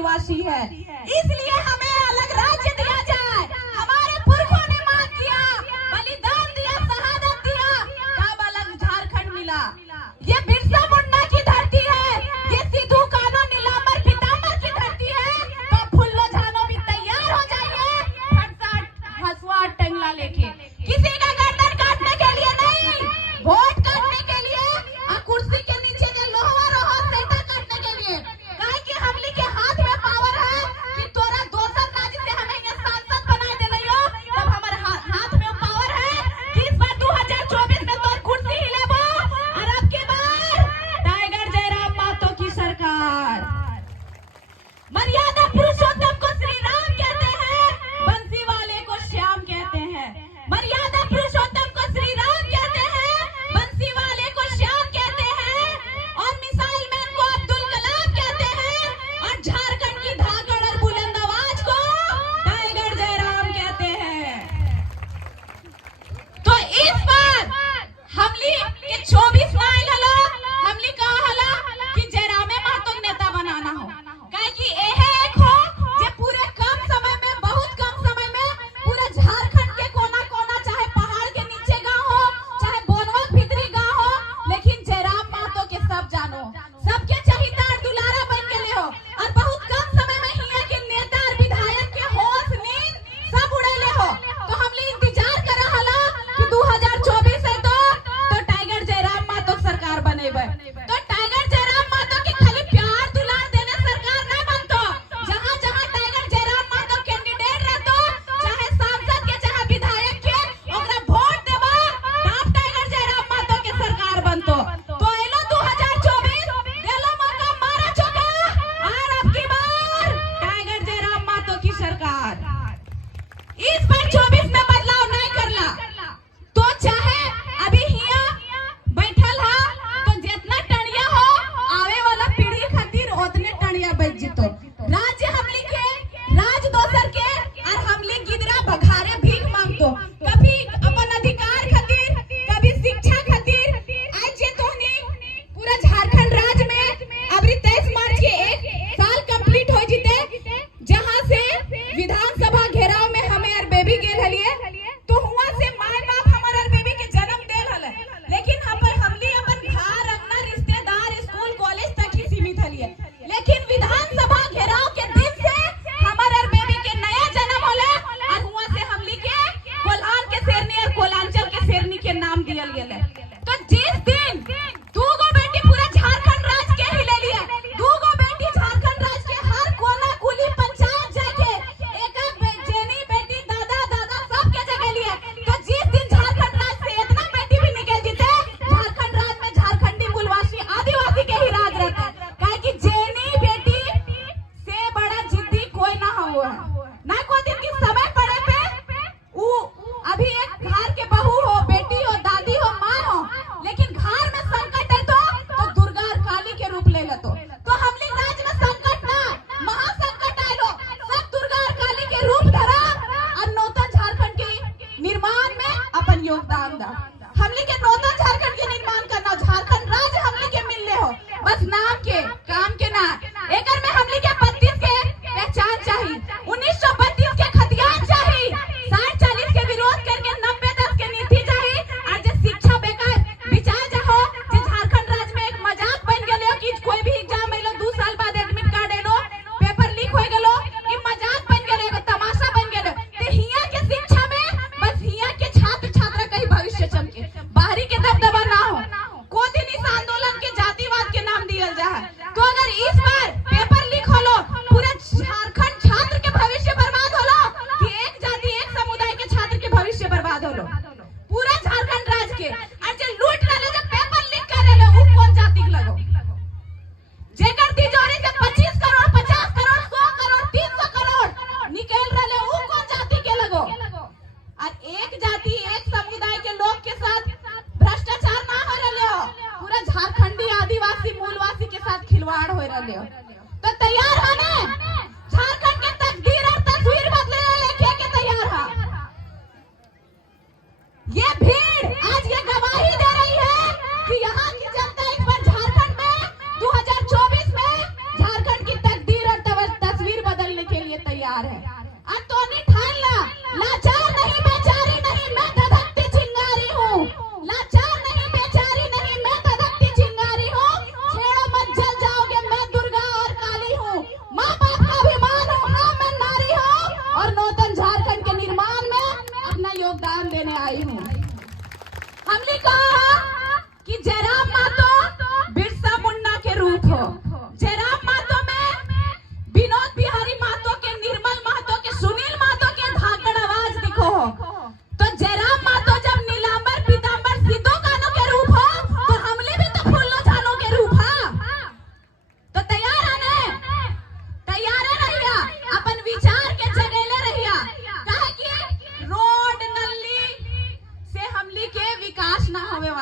मूलवासी है, इसलिए हमें अलग राज्य दिया जाए। हमारे पुरखों ने मांग किया, बलिदान दिया, शहादत दिया, तब अलग झारखंड मिला। ये बिरसा मुंडा की धरती है, ये सिद्धू कान्हू नीलांबर पीतांबर की धरती है। तो फुल्लो झानो भी तैयार हो जाइए, हंसुआ टंगला लेके। किसी का गर्दन काटने के लिए नहीं, वोट काटने के लिए और कुर्सी के नीचे के लोहा रोहा सेटा काटने के लिए। काहे कि हमली के हाथ में पावर है कि तोरा दोसर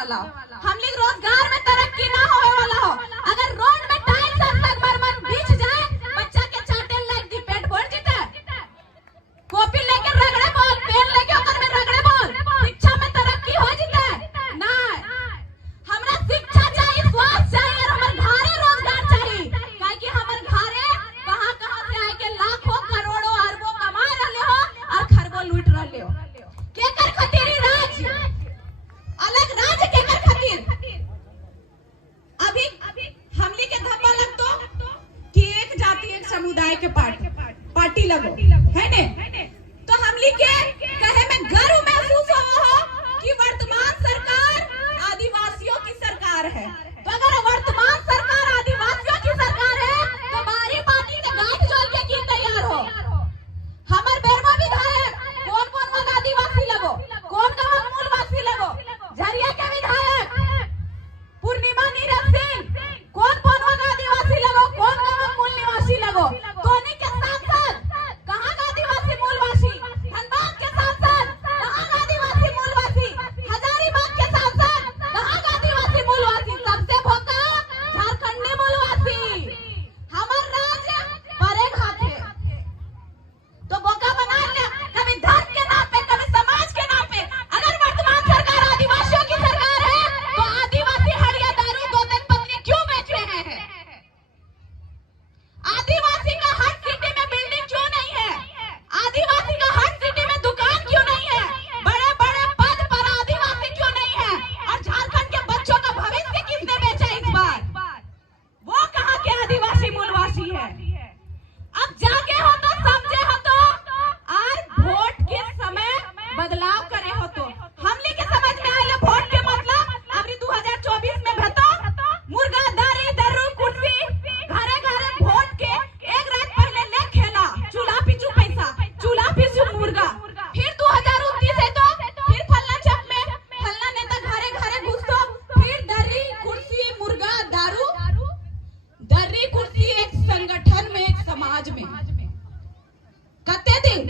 वाला हो, हम लोग रोजगार में तरक्की ना होवे वाला हो। अगर रोड में टाइल्स संगमरमर बिछ जाए, बच्चा के चाटे लग दी, पेट भर जीते। कॉपी लेके रगड़े बोल, पेन लेके ओकर में रगड़े बोल, शिक्षा में तरक्की हो जीते ना। हमरा शिक्षा चाहिए, स्वास्थ्य चाहिए और हमर घरे रोजगार चाहिए। काहे कि हमर घरे कहां-कहां से आए के लाखों करोड़ों अरबों कमा रहले हो और खरबों लूट रहले हो। केकर खातिर राज्य, अलग राज्य केकर खातिर? अभी हमली के धब्बा लगतो कि एक जाति एक समुदाय के पार्टी लगो है ने। तो हमली के कहे में गर्व महसूस हो कि वर्तमान सरकार आदिवासियों की सरकार है। तो अगर वर्तमान सरकार आदिवासियों की सरकार है तो बारी पानी से गांठ जोड़ के की तैयार हो। हमर बेरवा विधायक कौन कौन आदिवासी लगो, कौन कौन मूलवासी लगो? झरिया के विधायक पूर्णिमा नीरज सिंह कौन कौन आदिवासी लगो, कौन कौन मूल निवासी लगो? कोनी के सांसद कहां का आदिवासी मूलवासी? धनबाद के सांसद कहां का आदिवासी मूलवासी? हजारीबाग के सांसद कहां का आदिवासी मूलवासी? सबसे भोका झारखंडी मूलवासी। हमर राज्य परे घाटे तो बोका बना लिया, कभी धर्म के नाम पे, कभी समाज के नाम पे। अगर वर्तमान सरकार आदिवासियों की सरकार है तो आदिवासी हड़िया दारू दो दिन पत्नी क्यों बेच रहे हैं? आदिवासी का हर सिटी में बिल्डिंग क्यों नहीं है? आदिवासी का हर सिटी में दुकान क्यों नहीं है? बड़े बड़े पद पर आदिवासी क्यों नहीं है? और झारखंड के बच्चों का भविष्य किसने बेचा इस बार? वो कहाँ के आदिवासी मूलवासी है? अब जागे हो तो समझे हो तो और वोट के समय बदलाव करे हो तो हमने के समझ में आए वोट के मतलब अभी 2024 में भतो मुर्गा दारी दर्रू कुटवी घरे घरे वोट के एक रात पहले ले खेला, चूल्हा पीछू पैसा, चूल्हा पीछू मुर्गा। फिर 2029 है तो फिर फलना चप में फलना नेता घरे घरे घुसतो, फिर दर्री कुर्सी मुर्गा दारू। दर्री कुर्सी एक संगठन में, एक समाज में कते दिन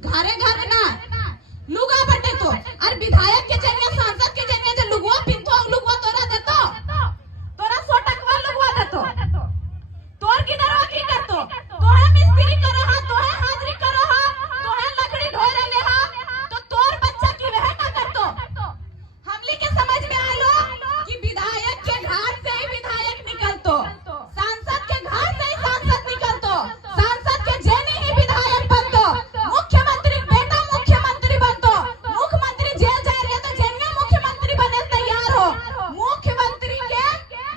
घरे घरे ना लुगा बटे तो और विधायक के जरिए सांसद के जरिए जो लुगवा पिंतो लुगवा तोरा देतो, तोरा 100 टकवा लुगवा देतो, तोर की दरवा की करतो, तोहे मिस्त्री करो हा, तोहे हाजरी करो हा, तोहे लकड़ी ढोरे ले हा, तो तोर बच्चा की वह ना करतो। हमली के समझ में आलो कि विधायक के घर से ही विधायक निकलतो, सांसद के घर से ही सांसद निकलतो, सांसद के जेने ही विधायक बनतो, मुख्यमंत्री बेटा मुख्यमंत्री बनतो, मुख्यमंत्री जेल जाए रहे तो जेल में मुख्यमंत्री बने तैयार हो, मुख्यमंत्री के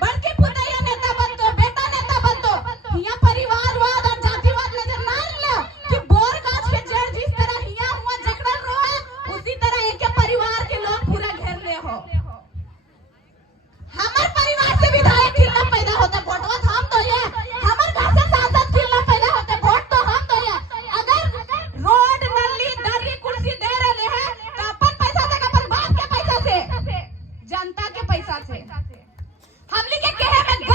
बड़के पुतैया नेता बनतो, बेटा नेता बनतो। हिया परिवारवाद और जातिवाद नजर ना लो कि बोर गाछ के जड़ जिस तरह हिया हुआ जकड़ल रहे उसी तरह एक परिवार के लोग पूरा घेर ले हो। हमर परिवार से विधायक खिलना पैदा होता, वोटवा हम तो ये हमर घर से सांसद खिलना पैदा होते, वोट तो हम तो ये। अगर रोड नली दर्री कुर्सी दे रहे हैं तो अपन पैसा से, अपन बाप के पैसा से, जनता के पैसा से। हमली के कहे में